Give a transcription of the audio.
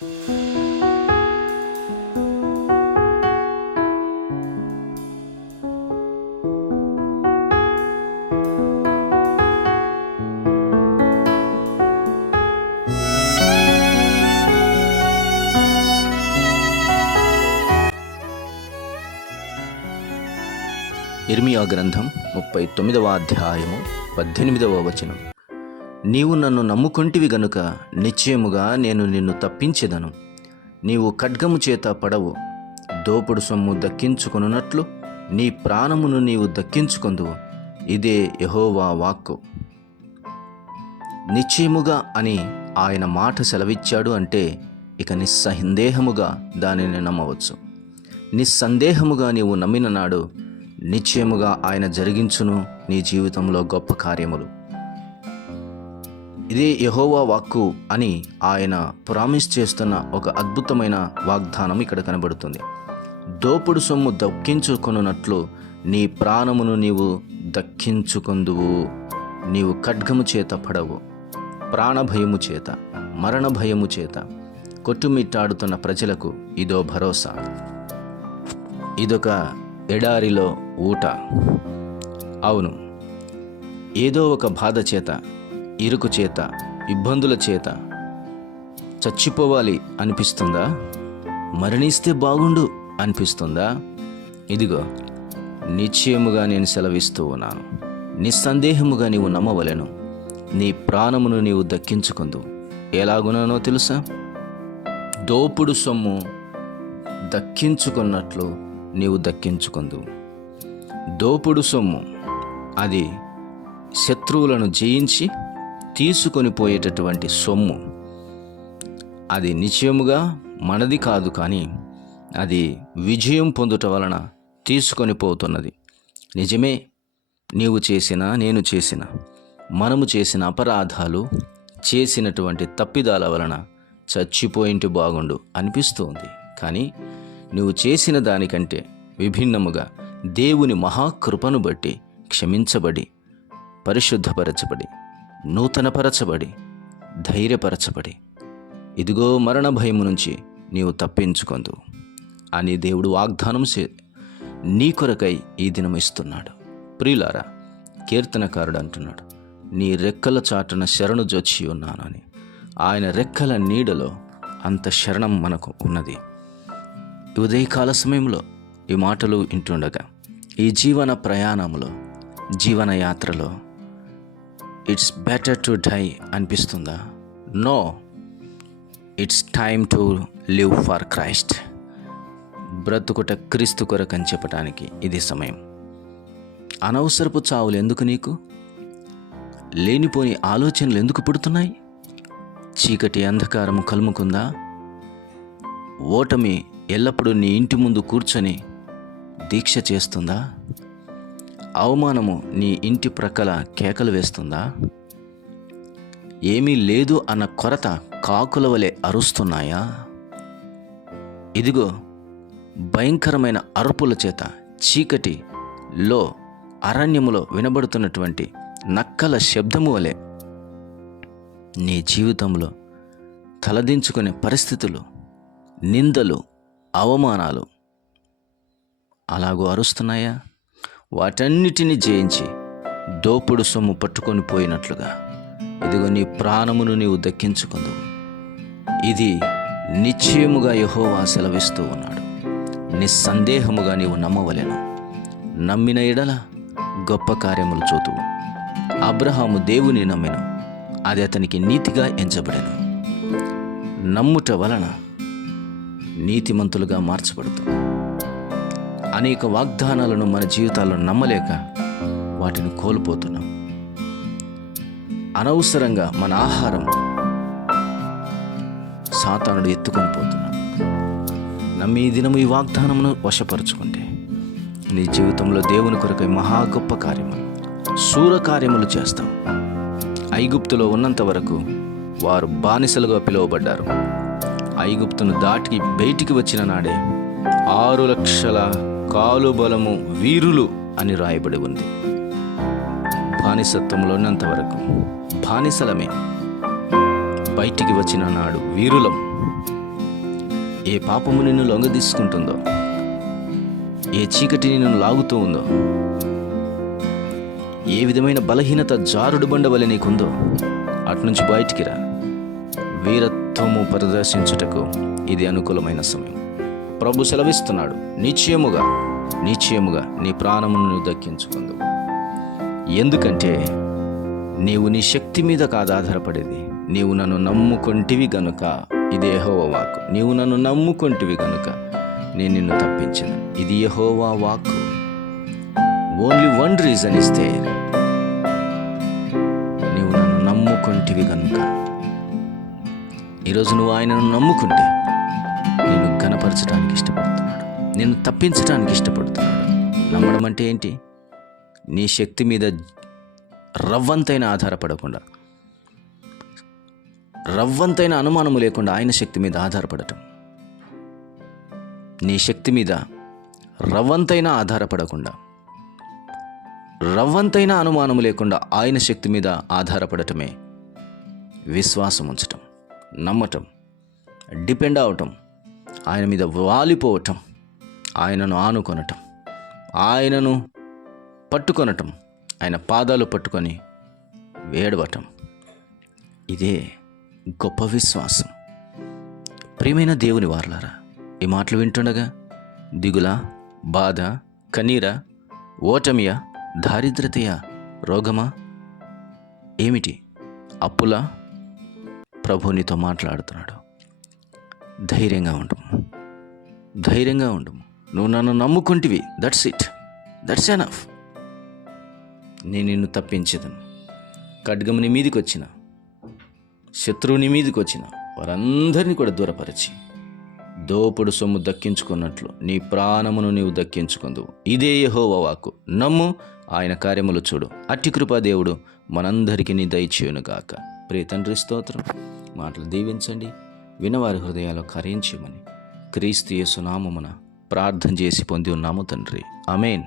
ఇర్మియా గ్రంథం 39వ అధ్యాయము 18వ వచనం. నీవు నన్ను నమ్ముకొంటివి గనుక నిశ్చయముగా నేను నిన్ను తప్పించెదను. నీవు ఖడ్గము చేత పడవు, దోపుడు సొమ్ము దక్కించుకొనున్నట్లు నీ ప్రాణమును నీవు దక్కించుకొందువు. ఇదే యెహోవా వాక్కు. నిశ్చయముగా అని ఆయన మాట సెలవిచ్చాడు అంటే ఇక నిస్సందేహముగా దానిని నమ్మవచ్చు. నిస్సందేహముగా నీవు నమ్మిన నాడు నిశ్చయముగా ఆయన జరిగించును నీ జీవితంలో గొప్ప కార్యములు. ఇదే యెహోవా వాక్కు అని ఆయన ప్రామిస్ చేస్తున్న ఒక అద్భుతమైన వాగ్దానం ఇక్కడ కనబడుతుంది. దోపుడు సొమ్ము దక్కించుకొనున్నట్లు నీ ప్రాణమును నీవు దక్కించుకొందువు. నీవు ఖడ్గము చేత పడవు, ప్రాణభయము చేత, మరణ భయము చేత కొట్టుమిట్టాడుతున్న ప్రజలకు ఇదో భరోసా. ఇదొక ఎడారిలో ఊట. అవును, ఏదో ఒక బాధ చేత, ఇరుకు చేత, ఇబ్బందుల చేత చచ్చిపోవాలి అనిపిస్తుందా? మరణిస్తే బాగుండు అనిపిస్తుందా? ఇదిగో నిశ్చయముగా నేను సెలవిస్తూ ఉన్నాను. నిస్సందేహముగా నీవు నమ్మవలెను. నీ ప్రాణమును నీవు దక్కించుకుందు. ఎలాగునో తెలుసా? దోపుడు సొమ్ము దక్కించుకున్నట్లు నీవు దక్కించుకుందు. దోపుడు సొమ్ము అది శత్రువులను జయించి తీసుకొని పోయేటటువంటి సొమ్ము. అది నిశ్చయముగా మనది కాదు, కానీ అది విజయం పొందుట వలన తీసుకొని పోతున్నది. నిజమే, నీవు చేసిన, నేను చేసిన, మనము చేసిన అపరాధాలు, చేసినటువంటి తప్పిదాల వలన చచ్చిపోయింటి బాగుండు అనిపిస్తుంది. కానీ నువ్వు చేసిన దానికంటే విభిన్నముగా దేవుని మహాకృపను బట్టి క్షమించబడి, పరిశుద్ధపరచబడి, నూతనపరచబడి, ధైర్యపరచబడి, ఇదిగో మరణ భయము నుంచి నీవు తప్పించుకొందు అని దేవుడు వాగ్దానం నీ కొరకై ఈ దినం ఇస్తున్నాడు. ప్రియులారా, కీర్తనకారుడు అంటున్నాడు, నీ రెక్కల చాటున శరణు జొచ్చి ఉన్నాను అని. ఆయన రెక్కల నీడలో అంత శరణం మనకు ఉన్నది. ఉదయకాల సమయంలో ఈ మాటలు వింటుండగా, ఈ జీవన ప్రయాణంలో, జీవన యాత్రలో ఇట్స్ బెటర్ టు డై అనిపిస్తుందా? No, it's time to live for Christ. బ్రతుకుట క్రీస్తు కొరకు అని చెప్పటానికి ఇది సమయం. అనవసరపు చావులు ఎందుకు నీకు? లేనిపోని ఆలోచనలు ఎందుకు పుడుతున్నాయి? చీకటి అంధకారము కలుముకుందా? ఓటమి ఎల్లప్పుడూ నీ ఇంటి ముందు కూర్చొని దీక్ష చేస్తుందా? అవమానము నీ ఇంటి ప్రక్కల కేకలు వేస్తుందా? ఏమీ లేదు అన్న కొరత కాకుల వలె అరుస్తున్నాయా? ఇదిగో భయంకరమైన అరుపుల చేత చీకటిలో, అరణ్యములో వినబడుతున్నటువంటి నక్కల శబ్దము వలె నీ జీవితంలో తలదించుకునే పరిస్థితులు, నిందలు, అవమానాలు అలాగూ అరుస్తున్నాయా? వాటన్నిటిని జయించి దోపుడు సొమ్ము పట్టుకొని పోయినట్లుగా ఇదిగో నీ ప్రాణమును నీవు దక్కించుకుందు. ఇది నిశ్చయముగా యెహోవా సెలవిస్తూ ఉన్నాడు. నిస్సందేహముగా నీవు నమ్మవలెను. నమ్మిన ఎడల గొప్ప కార్యములు చూతువు. అబ్రహాము దేవుని నమ్మెను, అది అతనికి నీతిగా ఎంచబడెను. నమ్ముట వలన నీతిమంతులుగా మార్చబడుతాం. అనేక వాగ్దానాలను మన జీవితాల్లో నమ్మలేక వాటిని కోల్పోతున్నాం. అనవసరంగా మన ఆహారం సాతానుడు ఎత్తుకొని పోతున్నాం. నమ్మి ఈ దినము ఈ వాగ్దానమును వశపరుచుకుంటే నీ జీవితంలో దేవుని కొరకై మహా గొప్ప కార్యములు, శూర కార్యములు చేస్తాం. ఐగుప్తులో ఉన్నంత వరకు వారు బానిసలుగా పిలువబడ్డారు. ఐగుప్తును దాటి బయటికి వచ్చిన నాడే 6,00,000 కాలు బలము వీరులు అని రాయబడి ఉంది. బానిసత్వంలో ఉన్నంత వరకు బానిసలమే. బయటికి వచ్చిన నాడు వీరులం. ఏ పాపము నిన్ను లొంగదీసుకుంటుందో, ఏ చీకటి నిన్ను లాగుతూ ఉందో, ఏ విధమైన బలహీనత జారుడు బండ వలె నీకుందో అటునుంచి బయటికి రా. వీరత్వము ప్రదర్శించుటకు ఇది అనుకూలమైన సమయం. ప్రభు సెలవిస్తున్నాడు, నిశ్చయముగా నీ ప్రాణమును నువ్వు దక్కించుకుందు. ఎందుకంటే నీవు నీ శక్తి మీద కాదు ఆధారపడేది, నీవు నన్ను నమ్ముకొంటివి గనుక. ఇది యెహోవా వాక్కు. నీవు నన్ను నమ్ముకొంటివి గనుక నేను నిన్ను తప్పించను. ఇది యెహోవా వాక్కు. ఓన్లీ వన్ రీజన్ ఇస్తే, నీవు నన్ను నమ్ముకొంటివి గనుక. ఈరోజు నువ్వు ఆయనను నమ్ముకుంటే నిన్ను ఘనపరచడానికి ఇష్టపడుతున్నాడు, నిన్ను తప్పించడానికి ఇష్టపడుతున్నాడు. నమ్మడం అంటే ఏంటి? నీ శక్తి మీద రవ్వంతైన ఆధారపడకుండా, రవ్వంతైన అనుమానము లేకుండా ఆయన శక్తి మీద ఆధారపడటం. నీ శక్తి మీద రవ్వంతైనా ఆధారపడకుండా, రవ్వంతైన అనుమానము లేకుండా ఆయన శక్తి మీద ఆధారపడటమే విశ్వాసం ఉంచటం, నమ్మటం, డిపెండ్ అవటం, ఆయన మీద వాలిపోవటం, ఆయనను ఆనుకొనటం, ఆయనను పట్టుకొనటం, ఆయన పాదాలు పట్టుకొని వేడవటం. ఇదే గొప్ప విశ్వాసం. ప్రియమైన దేవుని వారలారా, ఈ మాటలు వింటుండగా దిగులా, బాధ, కన్నీరా, ఓటమియా, దారిద్రతయా, రోగమా, ఏమిటి, అప్పులా? ప్రభు నీతో మాట్లాడుతున్నాడు. ధైర్యంగా ఉండము, ధైర్యంగా ఉండము. నువ్వు నన్ను నమ్ముకుంటివి, దట్స్ ఇట్, దట్స్ ఎనఫ్. నేను నిన్ను తప్పించదను. ఖడ్గము నీ మీదికి వచ్చిన, శత్రువు నీ మీదికి వచ్చిన వారందరినీ కూడా దూరపరిచి దోపుడు సొమ్ము దక్కించుకున్నట్లు నీ ప్రాణమును నీవు దక్కించుకుందువు. ఇదే యెహోవా వాక్కు. నమ్ము, ఆయన కార్యములు చూడు. అట్టి కృపా దేవుడు మనందరికీ నీ దయచేయునుగాక. ప్రియ తండ్రి, స్తోత్రం. మాటలు దీవించండి, వినవారి హృదయాలు కరించమని క్రీస్తు యేసు నామమున ప్రార్థన చేసి పొంది ఉన్నాము తండ్రి. ఆమేన్.